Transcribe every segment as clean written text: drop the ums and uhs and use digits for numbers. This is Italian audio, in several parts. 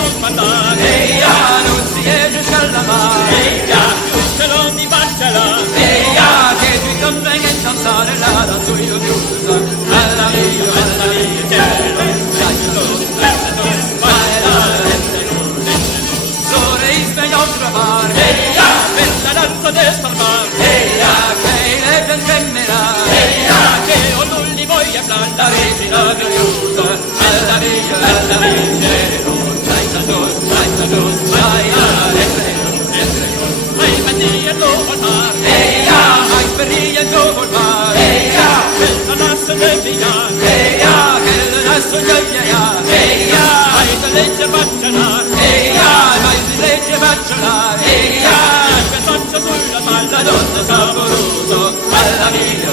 sul mandare. Eia, non si esce alla mare. Eia, tutte non mi bacerà. Eia, che tu conviene a danzare la danzo io chiusa. Alla mia cielo, sole isveglia a trovare. Eia, per la danza del salvar. Eia, che le gentemmerà. Eia, che o non li voglia plan La regina gloriosa, alla mia cielo, dai sos, dai ai manni dopo il mar. Eia, ai sperrie dopo il mare. Eia, Per la danza del vigan. eia, che le nasso gioia. Eia, Ai da legge bacerar. eia, mai si legge baciolare. Eia, Per faccia sulla la palla. donna saporoso, alla mia cielo,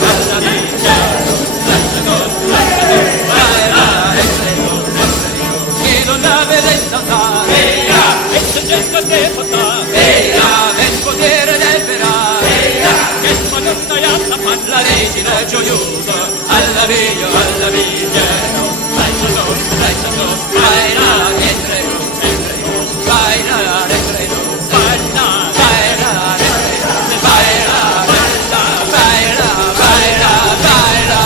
dai sos, che non la vede danzare. Eia, e se gente che porta. Eia, nel potere del verare. Eia, che fa non dai a sapar. La regina gioiosa, alla mia cielo, dai sos, vai là, che treno, vai là, che treno, vai là, vai là, vai là, vai là, vai là, vai là.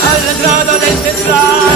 All'entrata del teatro